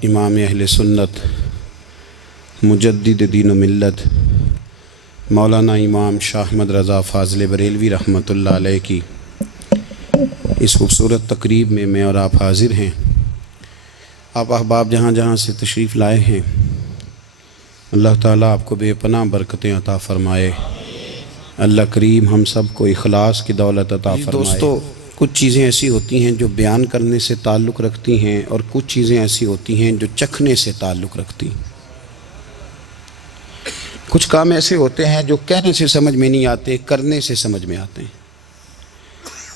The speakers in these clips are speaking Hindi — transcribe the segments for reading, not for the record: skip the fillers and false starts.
इमाम अहले सुन्नत मुजद्दिद दीन व मिल्लत मौलाना इमाम शाह अहमद रज़ा फ़ाज़िल बरेलवी रहमतुल्लाह अलैह की इस खूबसूरत तकरीब में मैं और आप हाज़िर हैं। आप अहबाब जहाँ जहाँ से तशरीफ़ लाए हैं, अल्लाह ताला आपको बेपनाह बरकतें अता फ़रमाए। अल्लाह करीम हम सब को इखलास की दौलत अता फ़रमाए। दोस्तों, कुछ चीज़ें ऐसी होती हैं जो बयान करने से ताल्लुक़ रखती हैं और कुछ चीज़ें ऐसी होती हैं जो चखने से ताल्लुक़ रखती हैं। कुछ काम ऐसे होते हैं जो कहने से समझ में नहीं आते, करने से समझ में आते हैं।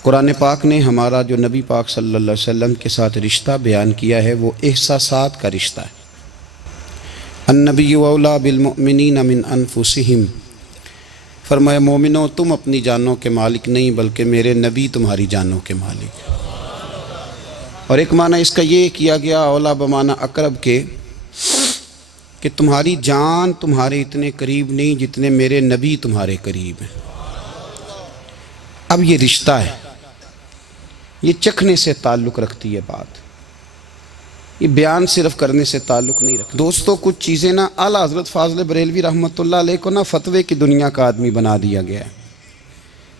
कुरान पाक ने हमारा जो नबी पाक सल्लल्लाहु अलैहि वसल्लम के साथ रिश्ता बयान किया है वो एहसासात का रिश्ता है। अन्नबिय्यु औला बिल मुमिनीन मिन अनफुसिहिम, फरमाया मोमिनो तुम अपनी जानों के मालिक नहीं बल्कि मेरे नबी तुम्हारी जानों के मालिक। और एक माना इसका ये किया गया औला बमाना अकरब के कि तुम्हारी जान तुम्हारे इतने करीब नहीं जितने मेरे नबी तुम्हारे करीब हैं। अब ये रिश्ता है, ये चखने से ताल्लुक़ रखती है बात, ये बयान सिर्फ करने से ताल्लुक़ नहीं रखती। दोस्तों, कुछ चीज़ें ना आला हज़रत फ़ाज़िल बरेलवी रहमतुल्लाह अलैह को ना फ़तवे की दुनिया का आदमी बना दिया गया है।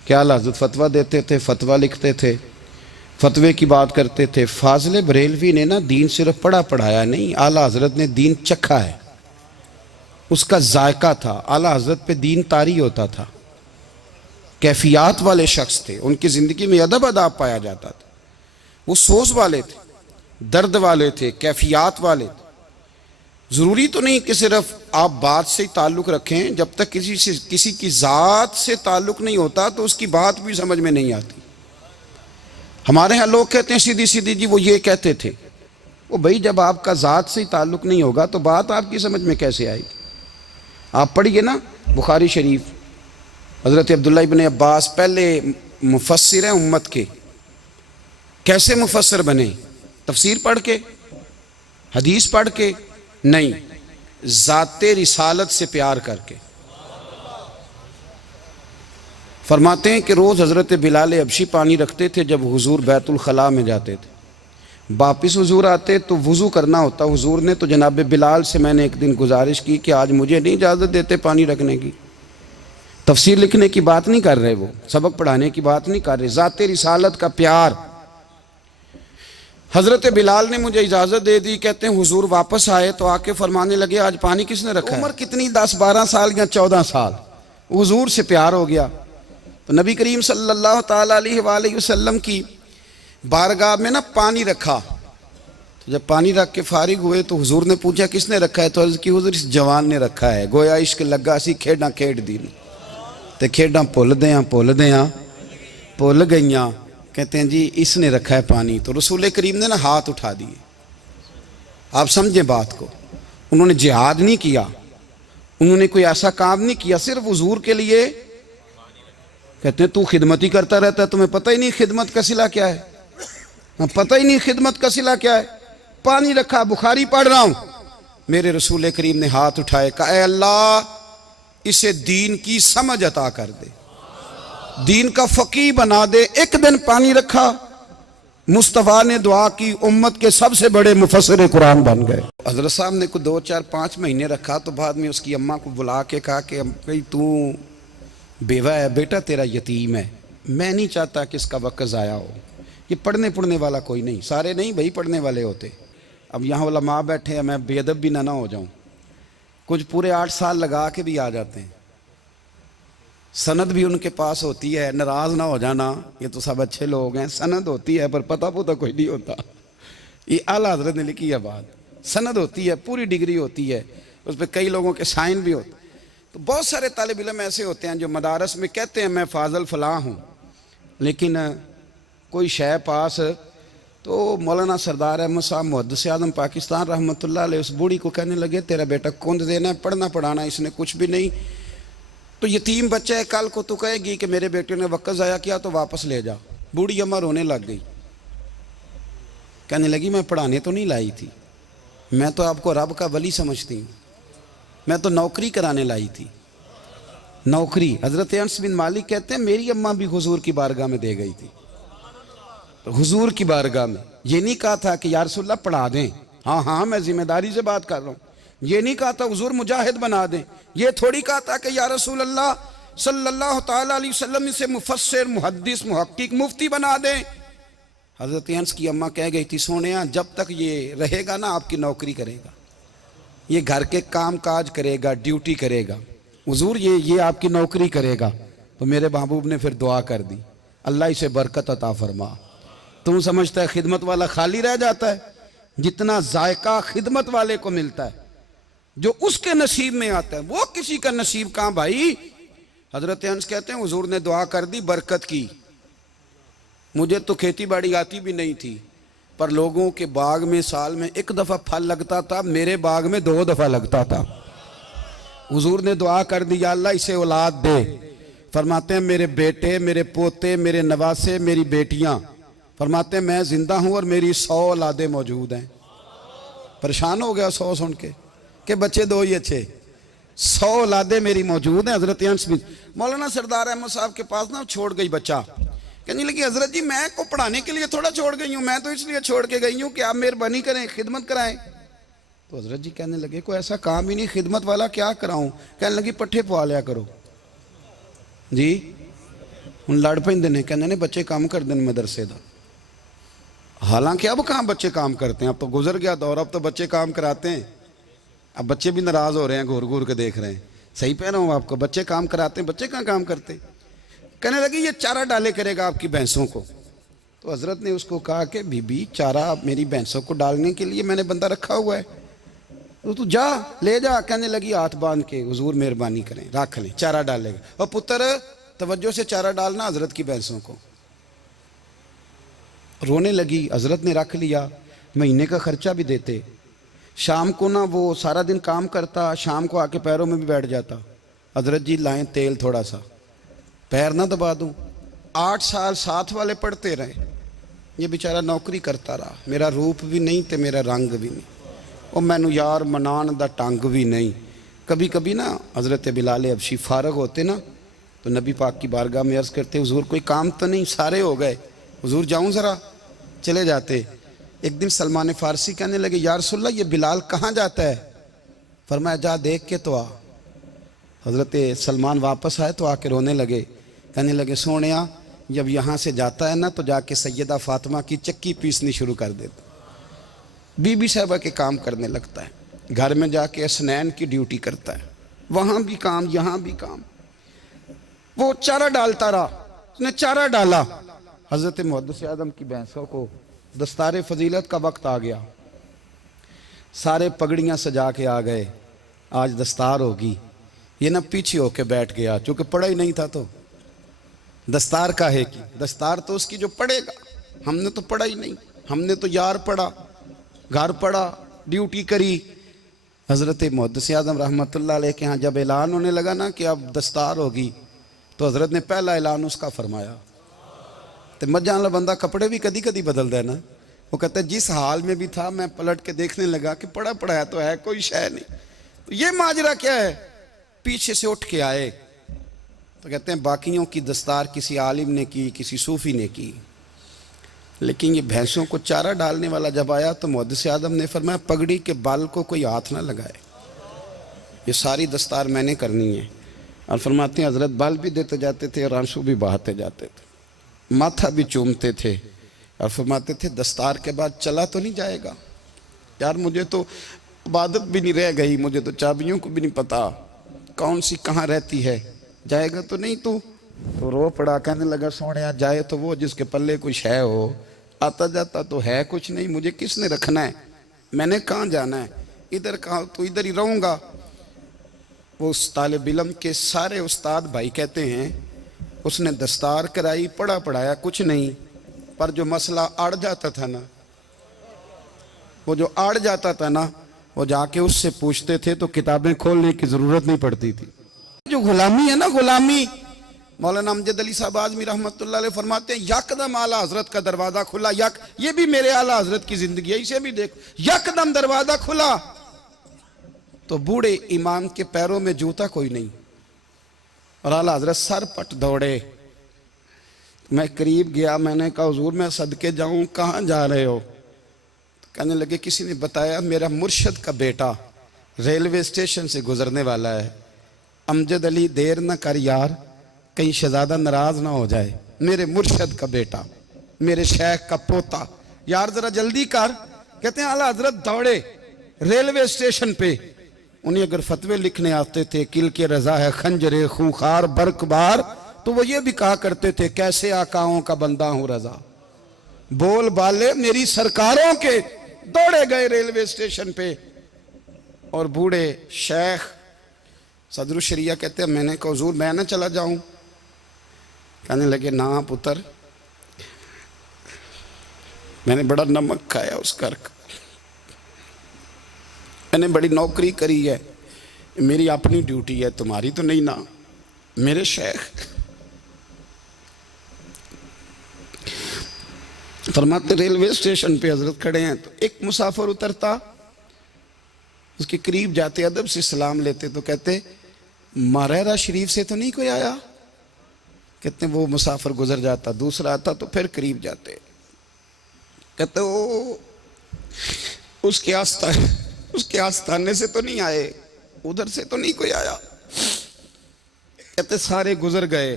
क्या आला हज़रत फ़तवा देते थे, फ़तवा लिखते थे, फ़तवे की बात करते थे। फ़ाज़िल बरेलवी ने ना दीन सिर्फ पढ़ा पढ़ाया नहीं, आला हज़रत ने दीन चखा है, उसका जायका था। आला हज़रत पे दीन तारी होता था, कैफियत वाले शख्स थे, उनकी ज़िंदगी में अदब अदाब पाया जाता था। वो सोच वाले थे, दर्द वाले थे, कैफियत वाले थे। ज़रूरी तो नहीं कि सिर्फ आप बात से ही ताल्लुक़ रखें, जब तक किसी की ज़ात से ताल्लुक़ नहीं होता तो उसकी बात भी समझ में नहीं आती। हमारे यहाँ लोग कहते हैं सीधी सीधी जी वो ये कहते थे। वो भाई जब आपका ज़ात से ही ताल्लुक़ नहीं होगा तो बात आपकी समझ में कैसे आएगी। आप पढ़िए ना बुखारी शरीफ, हज़रत अब्दुल्ला इब्न अब्बास पहले मुफस्सिर हैं उम्मत के। कैसे मुफस्सिर बने? तफसीर पढ़ के, हदीस पढ़ के नहीं, ज़ाते रिसालत से प्यार करके। फरमाते हैं कि रोज़ हज़रत बिलाल हबशी पानी रखते थे जब हुजूर बैतुल खला में जाते थे। वापिस हुजूर आते तो वज़ू करना होता हुजूर ने, तो जनाब बिलाल से मैंने एक दिन गुजारिश की कि आज मुझे नहीं इजाज़त देते पानी रखने की। तफसीर लिखने की बात नहीं कर रहे, वो सबक पढ़ाने की बात नहीं कर रहे, ज़ाते रिसालत का प्यार। हज़रत बिलाल ने मुझे इजाज़त दे दी। कहते हैं हुजूर वापस आए तो आके फरमाने लगे आज पानी किसने रखा है? उम्र कितनी, 10-12 साल या 14 साल। हुजूर से प्यार हो गया तो नबी करीम सल्लल्लाहु ताला अलैहि वसल्लम की बारगाह में ना पानी रखा। तो जब पानी रख के फारिग हुए तो हुजूर ने पूछा किसने रखा है? तो अर्ज़ की हुजूर इस जवान ने रखा है। गोया इश्क लगा सी खेड़ा खेड़ दी ते खेड़ा भुल गईयां। कहते हैं जी इसने रखा है पानी। तो रसूल करीम ने ना हाथ उठा दिए। आप समझें बात को, उन्होंने जिहाद नहीं किया, उन्होंने कोई ऐसा काम नहीं किया, सिर्फ हुजूर के लिए। कहते हैं तू खिदमत ही करता रहता है, तुम्हें पता ही नहीं खिदमत का सिला क्या है? पता ही नहीं खिदमत का सिला क्या है। पानी रखा, बुखारी पढ़ रहा हूं, मेरे रसूल करीम ने हाथ उठाए, कहा ऐ अल्लाह इसे दीन की समझ अता कर दे, दीन का फकीह बना दे। एक दिन पानी रखा, मुस्तफ़ा ने दुआ की, उम्मत के सबसे बड़े मुफस्सिर कुरान बन गए। हज़रत साहब ने कुछ 2-4-5 महीने रखा तो बाद में उसकी अम्मा को बुला के कहा कि भाई तू बेवा है, बेटा तेरा यतीम है, मैं नहीं चाहता कि इसका वक्त ज़ाया हो। ये पढ़ने पढ़ने वाला कोई नहीं, सारे नहीं भाई पढ़ने वाले होते। अब यहाँ वाला माँ बैठे हैं, मैं बेअदब भी ना हो जाऊँ। कुछ पूरे 8 साल लगा के भी आ जाते हैं, सनद भी उनके पास होती है। नाराज़ ना हो जाना, ये तो सब अच्छे लोग हैं, सनद होती है पर पता पुता कोई नहीं होता। ये आला हज़रत ने लिखी है बात, सनद होती है, पूरी डिग्री होती है, उस पर कई लोगों के साइन भी होते। तो बहुत सारे तालिब इल्म ऐसे होते हैं जो मदारस में कहते हैं मैं फ़ाज़ल फ़लाँ हूँ, लेकिन कोई शय पास। तो मौलाना सरदार अहमद साहब मुहद्दिस आज़म पाकिस्तान रहमतुल्लाह अलैह उस बूढ़ी को कहने लगे तेरा बेटा कुंद देना है, पढ़ना पढ़ाना इसने कुछ भी नहीं, तो यतीम बच्चा है, कल को तू कहेगी कि मेरे बेटे ने वक्त ज़ाया किया तो वापस ले जा। बूढ़ी अम्मा रोने लग गई, कहने लगी मैं पढ़ाने तो नहीं लाई थी, मैं तो आपको रब का वली समझती हूँ, मैं तो नौकरी कराने लाई थी, नौकरी। हज़रत अनस बिन मालिक कहते हैं मेरी अम्मा भी हुजूर की बारगाह में दे गई थी। तो हुजूर की बारगाह में ये नहीं कहा था कि या रसूलल्लाह पढ़ा दें, हाँ हाँ, मैं जिम्मेदारी से बात कर रहा हूँ। ये नहीं कहा था हुजूर मुजाहिद बना दें, ये थोड़ी कहा था कि या रसूल अल्लाह सल्लल्लाहु ताला अलैहि वसल्लम इसे मुफस्सिर, मुहद्दिस, मुहक्किक, मुफ्ती बना दें। हजरत हंस की अम्मा कह गई थी, सोनिया जब तक ये रहेगा ना आपकी नौकरी करेगा, ये घर के काम काज करेगा, ड्यूटी करेगा, हुजूर ये आपकी नौकरी करेगा। तो मेरे महबूब ने फिर दुआ कर दी, अल्लाह इसे बरकत अता फरमा। तुम समझता है खिदमत वाला खाली रह जाता है? जितना जायका खिदमत वाले को मिलता है, जो उसके नसीब में आता है, वो किसी का नसीब कहां भाई। हजरत हंस कहते हैं हुजूर ने दुआ कर दी, बरकत की। मुझे तो खेती बाड़ी आती भी नहीं थी, पर लोगों के बाग में साल में एक दफा फल लगता था, मेरे बाग में 2 दफा लगता था। हुजूर ने दुआ कर दी, या अल्लाह इसे औलाद दे। फरमाते हैं मेरे बेटे, मेरे पोते, मेरे नवासे, मेरी बेटियां, फरमाते हैं मैं जिंदा हूं और मेरी 100 औलादें मौजूद हैं। परेशान हो गया 100 सुन के कि बच्चे 2 ही अच्छे, 100 औलादें मेरी मौजूद हैं। हजरत हंस भी मौलाना सरदार अहमद साहब के पास ना छोड़ गई बच्चा, कहने लगी हजरत जी मैं को पढ़ाने के लिए थोड़ा छोड़ गई हूँ, मैं तो इसलिए छोड़ के गई हूँ कि आप मेहरबानी करें, खिदमत कराएं। तो हजरत जी कहने लगे कोई ऐसा काम ही नहीं, खिदमत वाला क्या कराऊं। कहने लगी पट्ठे पवा लिया करो जी। हूँ लड़ पेंदे ने, कहने ने बच्चे काम कर दें मदरसे का। हालांकि अब कहाँ बच्चे काम करते हैं, अब तो गुजर गया दौर, अब तो बच्चे काम कराते हैं। अब बच्चे भी नाराज हो रहे हैं, घूर घूर के देख रहे हैं। सही कह रहा हूँ आपको, बच्चे काम कराते हैं, बच्चे कहाँ काम करते। कहने लगी ये चारा डाले करेगा आपकी भैंसों को। तो हजरत ने उसको कहा कि बीबी चारा मेरी भैंसों को डालने के लिए मैंने बंदा रखा हुआ है, तो तू जा ले जा। कहने लगी हाथ बांध के हुजूर मेहरबानी करें, रख लें, चारा डालेगा। और पुत्र तवज्जो से चारा डालना हजरत की भैंसों को। रोने लगी, हजरत ने रख लिया, महीने का खर्चा भी देते। शाम को ना वो सारा दिन काम करता, शाम को आके पैरों में भी बैठ जाता, हजरत जी लाएं तेल थोड़ा सा, पैर ना दबा दूं। 8 साल साथ वाले पढ़ते रहे, ये बेचारा नौकरी करता रहा, मेरा रूप भी नहीं ते मेरा रंग भी नहीं, और मैनू यार मनान दा टंग भी नहीं। कभी कभी ना हजरत बिलाल हबशी फारग होते ना, तो नबी पाक की बारगाह में अर्ज़ करते हुजूर कोई काम तो नहीं, सारे हो गए, हुजूर जाऊं ज़रा, चले जाते। एक दिन सलमान फ़ारसी कहने लगे या रसूलल्लाह ये बिलाल कहाँ जाता है। फरमाया जा देख के तो आ। हज़रत सलमान वापस आए तो आके रोने लगे, कहने लगे सोनिया जब यहाँ से जाता है ना तो जाके सैयदा फ़ातिमा की चक्की पीसनी शुरू कर देता, बीबी साहबा के काम करने लगता है, घर में जाके स्नैन की ड्यूटी करता है, वहाँ भी काम यहाँ भी काम। वो चारा डालता रहा, उसने चारा डाला। हज़रत मुहद्दिस आदम की भैंसों को दस्तार फजीलत का वक्त आ गया, सारे पगड़ियाँ सजा के आ गए, आज दस्तार होगी। ये ना पीछे होके बैठ गया, चूँकि पढ़ा ही नहीं था तो दस्तार काहे की, दस्तार तो उसकी जो पढ़ेगा, हमने तो पढ़ा ही नहीं, हमने तो यार पढ़ा, घर पढ़ा, ड्यूटी करी। हज़रत मुहद्दिस आदम रहमतुल्लाह अलैह के यहाँ जब ऐलान होने लगा ना कि अब दस्तार होगी, तो हज़रत ने पहला ऐलान उसका फरमाया। तो मजा वाला बंदा कपड़े भी कदी कदी बदलता है ना, वो कहता है जिस हाल में भी था मैं पलट के देखने लगा कि पढ़ा पढ़ाया तो है, कोई शय नहीं, तो ये माजरा क्या है। पीछे से उठ के आए तो कहते हैं बाकियों की दस्तार किसी आलिम ने की, किसी सूफी ने की, लेकिन ये भैंसों को चारा डालने वाला जब आया तो मुहद्दिस आदम ने फरमाया पगड़ी के बाल को कोई हाथ ना लगाए, ये सारी दस्तार मैंने करनी है। और फरमाते हैं हज़रत बाल भी देते जाते थे और आंसू भी बहाते जाते थे, माथा भी चूमते थे, और फरमाते थे दस्तार के बाद चला तो नहीं जाएगा यार, मुझे तो इबादत भी नहीं रह गई, मुझे तो चाबियों को भी नहीं पता कौन सी कहाँ रहती है, जाएगा तो नहीं तू। तो रो पड़ा, कहने लगा सोनिया जाए तो वो जिसके पल्ले कुछ है हो, आता जाता तो है कुछ नहीं, मुझे किसने रखना है, मैंने कहाँ जाना है, इधर कहाँ तो इधर ही रहूँगा। वो उस तालिब इल्म के सारे उस्ताद भाई कहते हैं उसने दस्तार कराई, पढ़ा पढ़ाया कुछ नहीं, पर जो मसला अड़ जाता था ना, वो जो अड़ जाता था ना, वो जाके उससे पूछते थे तो किताबें खोलने की ज़रूरत नहीं पड़ती थी। जो गुलामी है ना, गुलामी, मौलाना अमजद अली साहब आज़मी रहमतुल्लाह अलैह फरमाते हैं यकदम आला हजरत का दरवाज़ा खुला, ये भी मेरे आला हजरत की ज़िंदगी है, इसे भी देख, यकदम दरवाज़ा खुला तो बूढ़े इमाम के पैरों में जूता कोई नहीं, और आला हजरत सर पट दौड़े। मैं करीब गया, मैंने कहा हुजूर मैं सदके जाऊं, कहाँ जा रहे हो। तो कहने लगे किसी ने बताया मेरा मुर्शद का बेटा रेलवे स्टेशन से गुजरने वाला है, अमजद अली देर न कर यार, कहीं शहजादा नाराज ना हो जाए। मेरे मुर्शद का बेटा, मेरे शेख का पोता, यार जरा जल्दी कर। कहते हैं आला हजरत दौड़े रेलवे स्टेशन पे। उन्हें अगर फतवे लिखने आते थे किल के रजा है खंजरे खूंखार बरकबार, तो वो ये भी कहा करते थे कैसे आकाओं का बंदा हूं रजा। बोल बाले मेरी सरकारों के दौड़े गए रेलवे स्टेशन पे। और बूढ़े शेख सदरुल शरिया कहते हैं मैंने कहा हुजूर मैं ना चला जाऊं। कहने लगे ना पुत्र, मैंने बड़ा नमक खाया उस घर का, मैंने बड़ी नौकरी करी है, मेरी अपनी ड्यूटी है, तुम्हारी तो नहीं ना। मेरे शेख फरमाते रेलवे स्टेशन पे हजरत खड़े हैं तो एक मुसाफिर उतरता, उसके करीब जाते अदब से सलाम लेते तो कहते मारेरा शरीफ से तो नहीं कोई आया। कहते वो मुसाफिर गुजर जाता, दूसरा आता तो फिर करीब जाते, कहते वो उसके आस्थाने से तो नहीं आए, उधर से तो नहीं कोई आया। कहते सारे गुजर गए,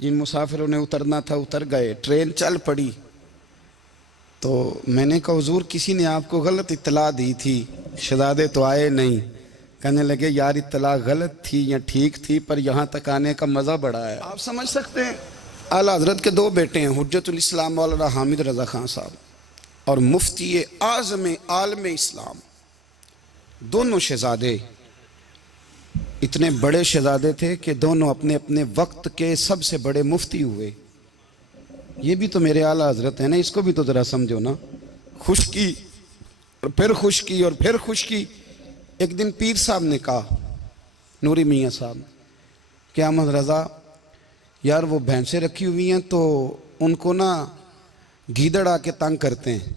जिन मुसाफिरों ने उतरना था उतर गए, ट्रेन चल पड़ी। तो मैंने कहा हुजूर किसी ने आपको गलत इत्तला दी थी, शहजादे तो आए नहीं। कहने लगे यार इत्तला गलत थी या ठीक थी, पर यहाँ तक आने का मज़ा बड़ा है। आप समझ सकते हैं आला हजरत के दो बेटे हैं, हुज्जतुल इस्लाम मौलाना हामिद रज़ा खान साहब और मुफ्ती आज़म आलम इस्लाम। दोनों शहजादे इतने बड़े शहजादे थे कि दोनों अपने अपने वक्त के सबसे बड़े मुफ्ती हुए। ये भी तो मेरे आला हजरत है ना, इसको भी तो ज़रा समझो ना। खुशकी और फिर खुशकी और फिर खुशकी। एक दिन पीर साहब ने कहा, नूरी मियाँ साहब, कि अहमद रज़ा यार वो भैंसें रखी हुई हैं तो उनको ना गीदड़ आके तंग करते हैं,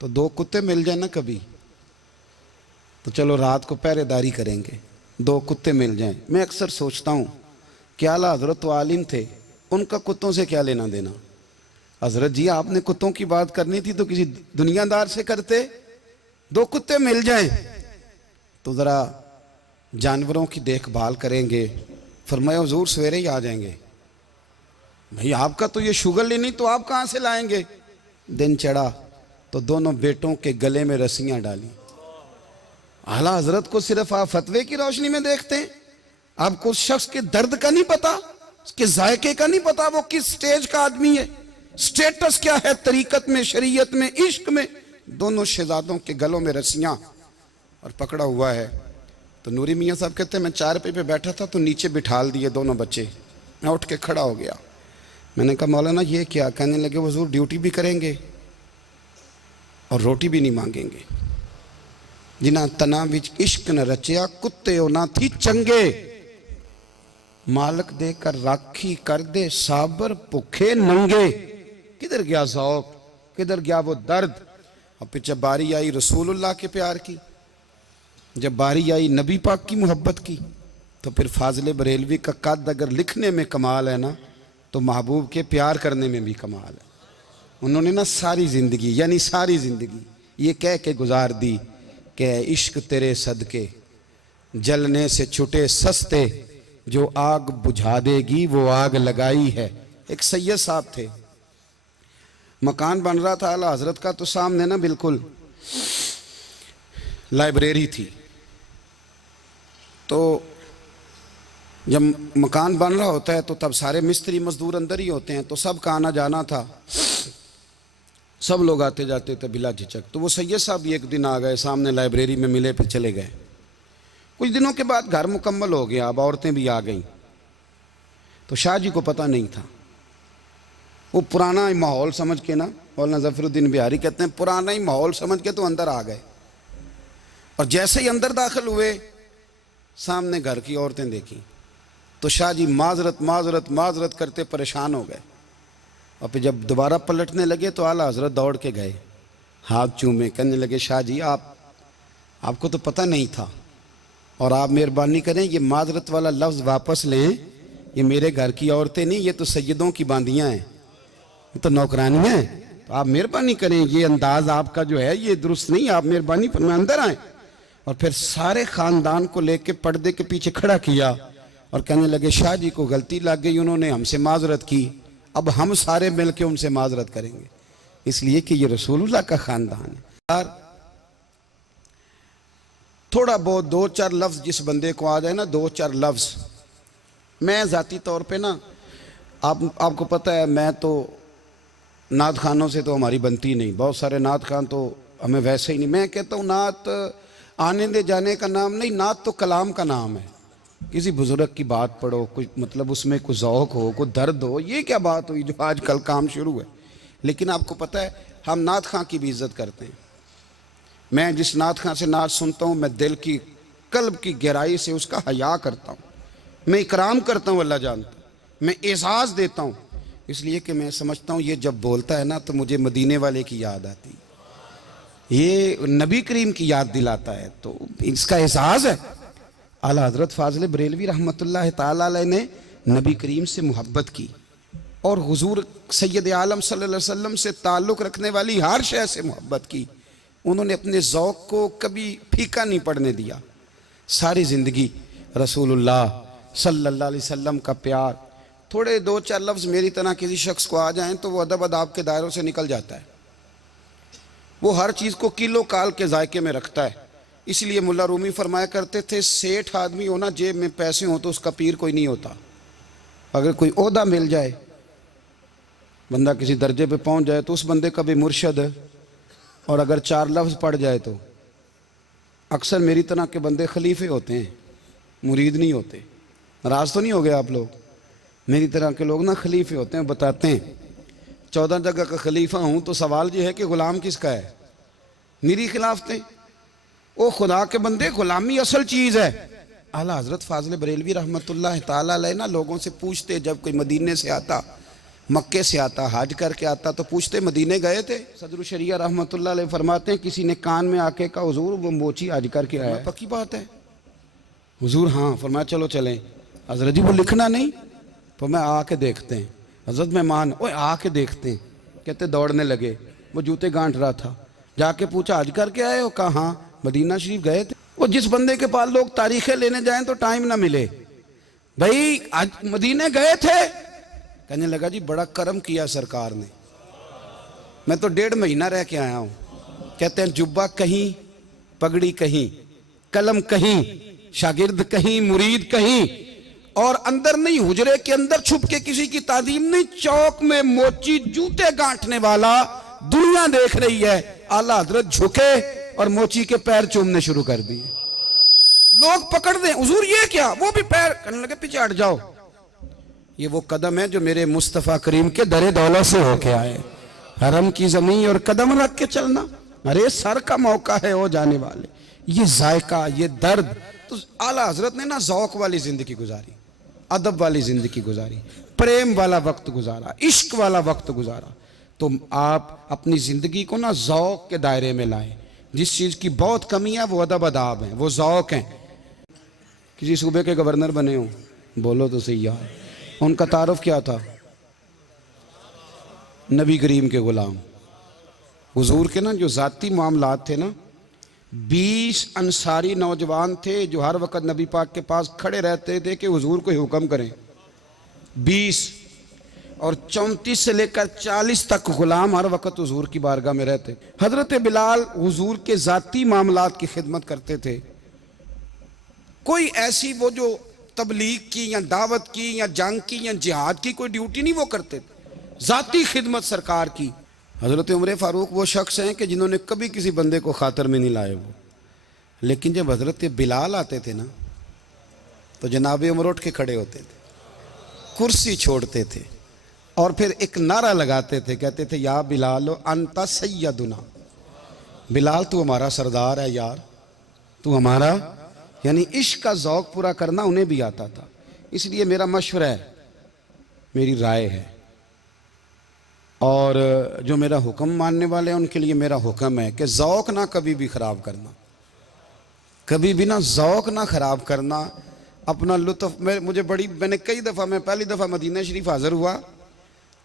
तो दो कुत्ते मिल जाए ना कभी, तो चलो रात को पहरेदारी करेंगे, दो कुत्ते मिल जाएं। मैं अक्सर सोचता हूँ कि आला हजरत तो आलिम थे, उनका कुत्तों से क्या लेना देना। हजरत जी आपने कुत्तों की बात करनी थी तो किसी दुनियादार से करते, दो कुत्ते मिल जाएं तो ज़रा जानवरों की देखभाल करेंगे। फरमाया हुजूर सवेरे ही आ जाएंगे। भाई आपका तो ये शुगर ही नहीं, तो आप कहाँ से लाएंगे। दिन चढ़ा तो दोनों बेटों के गले में रस्सियाँ डाली। आला हजरत को सिर्फ आप फतवे की रोशनी में देखते हैं, आपको उस शख्स के दर्द का नहीं पता, उसके जायके का नहीं पता, वो किस स्टेज का आदमी है, स्टेटस क्या है तरीकत में, शरीयत में, इश्क में। दोनों शहजादों के गलों में रस्सियां और पकड़ा हुआ है। तो नूरी मियाँ साहब कहते हैं मैं चारपाई पे बैठा था तो नीचे बिठाल दिए दोनों बच्चे। मैं उठ के खड़ा हो गया, मैंने कहा मौलाना ये क्या। कहने लगे हुजूर ड्यूटी भी करेंगे और रोटी भी नहीं मांगेंगे। जिन्हां तना विच इश्क न रचिया कुत्ते हो ना थी चंगे, मालक देकर राखी कर दे साबर भुखे नंगे। किधर गया ज़ौक़, किधर गया वो दर्द। और फिर जब बारी आई रसूलुल्लाह के प्यार की, जब बारी आई नबी पाक की मोहब्बत की, तो फिर फाजिल बरेलवी का कद अगर लिखने में कमाल है ना, तो महबूब के प्यार करने में भी कमाल है। उन्होंने ना सारी ज़िंदगी यानी सारी ज़िंदगी ये कह के गुजार दी कि इश्क तेरे सदके जलने से छुटे सस्ते, जो आग बुझा देगी वो आग लगाई है। एक सैयद साहब थे, मकान बन रहा था आला हजरत का, तो सामने ना बिल्कुल लाइब्रेरी थी। तो जब मकान बन रहा होता है तो तब सारे मिस्त्री मजदूर अंदर ही होते हैं, तो सब का आना जाना था, सब लोग आते जाते थे बिला झिझक। तो वो सैयद साहब भी एक दिन आ गए, सामने लाइब्रेरी में मिले, फिर चले गए। कुछ दिनों के बाद घर मुकम्मल हो गया, अब औरतें भी आ गईं। तो शाह जी को पता नहीं था, वो पुराना ही माहौल समझ के ना, मौलाना ज़फ़रुद्दीन बिहारी कहते हैं पुराना ही माहौल समझ के तो अंदर आ गए। और जैसे ही अंदर दाखिल हुए सामने घर की औरतें देखी तो शाह जी माजरत माजरत माजरत करते परेशान हो गए। और फिर जब दोबारा पलटने लगे तो आला हजरत दौड़ के गए, हाथ चूमे, कहने लगे शाह जी आपको तो पता नहीं था, और आप मेहरबानी करें ये माजरत वाला लफ्ज़ वापस लें, ये मेरे घर की औरतें नहीं, ये तो सैयदों की बांदियाँ हैं, ये तो नौकरानियाँ हैं, तो आप मेहरबानी करें, ये अंदाज आपका जो है ये दुरुस्त नहीं, आप मेहरबानी फरमाएं अंदर आए। और फिर सारे खानदान को लेके पर्दे के पीछे खड़ा किया और कहने लगे शाह जी को गलती लग गई, उन्होंने हमसे माजरत की, अब हम सारे मिलके उनसे माजरत करेंगे, इसलिए कि ये रसूलुल्लाह का खानदान है। यार थोड़ा बहुत दो चार लफ्ज़ जिस बंदे को आ जाए ना, दो चार लफ्ज़, मैं ज़ाती तौर पे ना आपको पता है मैं तो नात खानों से तो हमारी बनती नहीं, बहुत सारे नात खान तो हमें वैसे ही नहीं। मैं कहता हूँ नात आने दे जाने का नाम नहीं, नात तो कलाम का नाम है। किसी बुजुर्ग की बात पढ़ो, कुछ मतलब उसमें कुछ ज़ौक़ हो, कुछ दर्द हो, ये क्या बात हुई जो आजकल काम शुरू है। लेकिन आपको पता है हम नात खां की भी इज़्ज़त करते हैं। मैं जिस नात खां से नात सुनता हूँ मैं दिल की कल्ब की गहराई से उसका हया करता हूँ, मैं इकराम करता हूँ, अल्लाह जानता, मैं एजाज़ देता हूँ, इसलिए कि मैं समझता हूँ ये जब बोलता है ना तो मुझे मदीने वाले की याद आती, ये नबी करीम की याद दिलाता है, तो इसका एहसास है। आला हज़रत फ़ाज़िल बरेलवी रहमतुल्लाह ताला अलैह ने नबी करीम से मोहब्बत की और हुजूर सैयद आलम सल्लल्लाहु अलैहि वसल्लम से ताल्लुक़ रखने वाली हर शय से मोहब्बत की। उन्होंने अपने ज़ौक़ को कभी फीका नहीं पड़ने दिया। सारी ज़िंदगी रसूलुल्लाह सल्लल्लाहु अलैहि वसल्लम का प्यार। थोड़े दो चार लफ्ज़ मेरी तरह किसी शख्स को आ जाएं तो वो अदब अदाब के दायरों से निकल जाता है। वो हर चीज़ को किलो काल के जायके में रखता है। इसलिए मुल्ला रूमी फरमाया करते थे, सेठ आदमी हो ना, जेब में पैसे हो तो उसका पीर कोई नहीं होता। अगर कोई ओहदा मिल जाए, बंदा किसी दर्जे पे पहुंच जाए तो उस बंदे का भी मुर्शद है, और अगर चार लफ्ज़ पढ़ जाए तो अक्सर मेरी तरह के बंदे खलीफे होते हैं, मुरीद नहीं होते। नाराज़ तो नहीं हो गए आप लोग? मेरी तरह के लोग ना खलीफे होते हैं, बताते हैं 14 जगह का खलीफा हूँ तो सवाल ये है कि ग़ुलाम किसका है? मेरी खिलाफतें। ओ खुदा के बंदे, ग़ुलामी असल चीज़ है। आला हज़रत फ़ाज़िल बरेलवी रहमतुल्लाह ताला अलैह ना लोगों से पूछते, जब कोई मदीने से आता, मक्के से आता, हज करके आता तो पूछते मदीने गए थे? सदरुल शरिया रहमतुल्लाह अलैह फरमाते हैं किसी ने कान में आके कहा हुजूर वो मोची हज करके आया। पक्की बात है हुजूर? हाँ। फरमाया चलो चलें। हज़रत जी वो लिखना नहीं? तो मैं आके देखते हैं। हज़रत मेहमान, ओए आके देखते हैं। कहते दौड़ने लगे, वो जूते गांठ रहा था। जाके पूछा हज करके आए हो? कहा हाँ। मदीना शरीफ गए थे? वो जिस बंदे के पास लोग तारीखें लेने जाएं तो टाइम ना मिले, भाई आज मदीने गए थे? कहने लगा जी बड़ा करम किया सरकार ने, मैं तो 1.5 महीना रह के आया हूँ। कहते हैं जुब्बा कहीं, पगड़ी कहीं, कलम कहीं, शागिर्द कहीं, मुरीद कहीं, और अंदर नहीं, हुजरे के अंदर छुप के किसी की तादीम नहीं, चौक में मोची जूते गांठने वाला दुनिया देख रही है। आला हजरत झुके और मोची के पैर चूमने शुरू कर दिए। लोग पकड़ दें, हुजूर ये क्या? वो भी पैर करने लगे, पीछे हट जाओ। ये वो कदम है जो मेरे मुस्तफ़ा करीम के दरे दौलत से होके आए। हरम की ज़मीन और कदम रख के चलना, अरे सर का मौका है हो जाने वाले। ये जायका, ये दर्द, तो आला हजरत ने ना ज़ौक़ वाली ज़िंदगी गुजारी, अदब वाली ज़िंदगी गुजारी, प्रेम वाला वक्त गुजारा, इश्क वाला वक्त गुजारा। तो आप अपनी ज़िंदगी को ना ज़ौक़ के दायरे में लाएं। जिस चीज़ की बहुत कमी है वो अदब अदाब है, वो ज़ौक़ हैं। किसी सूबे के गवर्नर बने हो, बोलो तो सही यार, उनका तारुफ क्या था? नबी करीम के ग़ुलाम। हुजूर के ना जो ज़ाती मामलात थे ना, 20 अंसारी नौजवान थे जो हर वक्त नबी पाक के पास खड़े रहते थे कि हुजूर को हुक्म करें। 20 और 34 से लेकर 40 तक ग़ुलाम हर वक्त हुजूर की बारगाह में रहते। हज़रत बिलाल हुजूर के ज़ाती मामलात की खिदमत करते थे। कोई ऐसी वो जो तबलीग की या दावत की या जंग की या जिहाद की कोई ड्यूटी नहीं वो करते थे, ज़ाती खिदमत सरकार की। हज़रत उमर फ़ारूक वो शख्स हैं कि जिन्होंने कभी किसी बंदे को खातर में नहीं लाए वो, लेकिन जब हज़रत बिलाल आते थे ना तो जनाब उमर उठ के खड़े होते थे, कुर्सी छोड़ते थे और फिर एक नारा लगाते थे, कहते थे या बिलाल अंता सैयदुना, बिलाल तू हमारा सरदार है यार, तू हमारा। यानी इश्क का ज़ौक़ पूरा करना उन्हें भी आता था। इसलिए मेरा मशवरा है, मेरी राय है, और जो मेरा हुक्म मानने वाले हैं उनके लिए मेरा हुक्म है कि ज़ौक़ ना कभी भी ख़राब करना, कभी भी ना ज़ौक़ ना ख़राब करना, अपना लुत्फ़। मैंने कई दफ़ा, मैं पहली दफ़ा मदीना शरीफ हाज़िर हुआ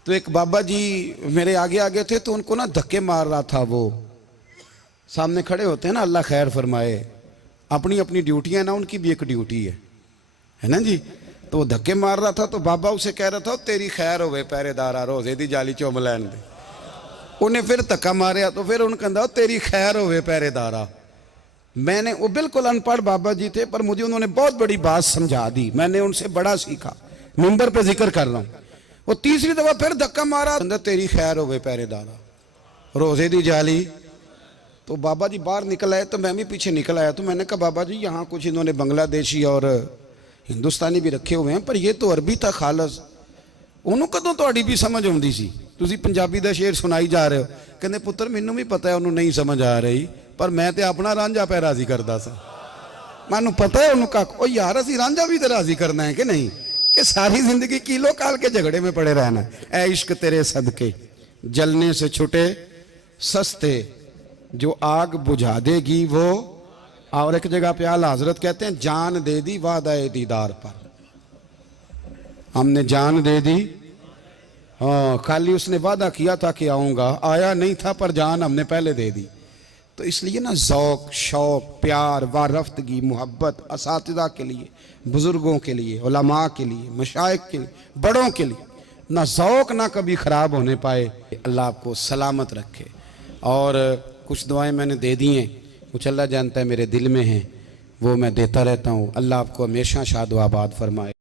तो एक बाबा जी मेरे आगे आगे थे, तो उनको ना धक्के मार रहा था। वो सामने खड़े होते हैं ना, अल्लाह खैर फरमाए, अपनी अपनी ड्यूटियां ना, उनकी भी एक ड्यूटी है ना जी। तो वो धक्के मार रहा था, तो बाबा उसे कह रहा था तेरी खैर होवे पहरेदारा, रोजे दी जाली चुम लैन दे। उन्हें फिर धक्का मारिया, तो फिर उन्हें कहता तेरी खैर होवे पहरेदारा। मैंने, वो बिल्कुल अनपढ़ बाबा जी थे, पर मुझे उन्होंने बहुत बड़ी बात समझा दी, मैंने उनसे बड़ा सीखा, मिंबर पे जिक्र कर रहा हूं। वो तीसरी दफा फिर धक्का मारा, तेरी खैर होवे पहरेदारा, रोजे दी जाली। तो बाबा जी बाहर निकल आए, तो मैं भी पीछे निकल आया। तो मैंने कहा बाबा जी यहाँ कुछ इन्होंने बांग्लादेशी और हिंदुस्तानी भी रखे हुए हैं, पर ये तो अरबी था खालस। ਉਹਨੂੰ ਕਦੋਂ ਤੁਹਾਡੀ ਵੀ ਸਮਝ ਆਉਂਦੀ ਸੀ? ਤੁਸੀਂ ਪੰਜਾਬੀ ਦਾ ਸ਼ੇਰ ਸੁਣਾਈ ਜਾ ਰਹੇ ਹੋ। ਕਹਿੰਦੇ ਪੁੱਤਰ ਮੈਨੂੰ ਵੀ ਪਤਾ ਹੈ ਉਹਨੂੰ ਨਹੀਂ ਸਮਝ ਆ ਰਹੀ, ਪਰ ਮੈਂ ਤੇ ਆਪਣਾ ਰਾਂਝਾ ਪੈ ਰਾਜ਼ੀ ਕਰਦਾ ਸਾਂ। ਮੈਨੂੰ ਪਤਾ ਹੈ ਉਹਨੂੰ ਕੱਖ, ਉਹ ਯਾਰ ਅਸੀਂ ਰਾਂਝਾ ਵੀ ਤੇ ਰਾਜ਼ੀ ਕਰਨਾ ਹੈ कि नहीं, कि सारी जिंदगी किलो काल के झगड़े में पड़े रहना। ऐ इश्क तेरे सदके जलने से छुटे सस्ते, जो आग बुझा देगी वो। और एक जगह पे आला हजरत कहते हैं जान दे दी वादा दीदार पर, हमने जान दे दी। हाँ, खाली उसने वादा किया था कि आऊँगा, आया नहीं था, पर जान हमने पहले दे दी। तो इसलिए ना ज़ौक़, शौक़, प्यार, वारफ्तगी, मोहब्बत असातिज़ा के लिए, बुज़ुर्गों के लिए, उलमा के लिए, मशाइख के लिए, बड़ों के लिए, ना ज़ौक़ ना कभी ख़राब होने पाए। अल्लाह आपको सलामत रखे। और कुछ दुआएं मैंने दे दी हैं, कुछ अल्लाह जानता है मेरे दिल में हैं, वो मैं देता रहता हूँ। अल्लाह आपको हमेशा शाद व आबाद फरमाए।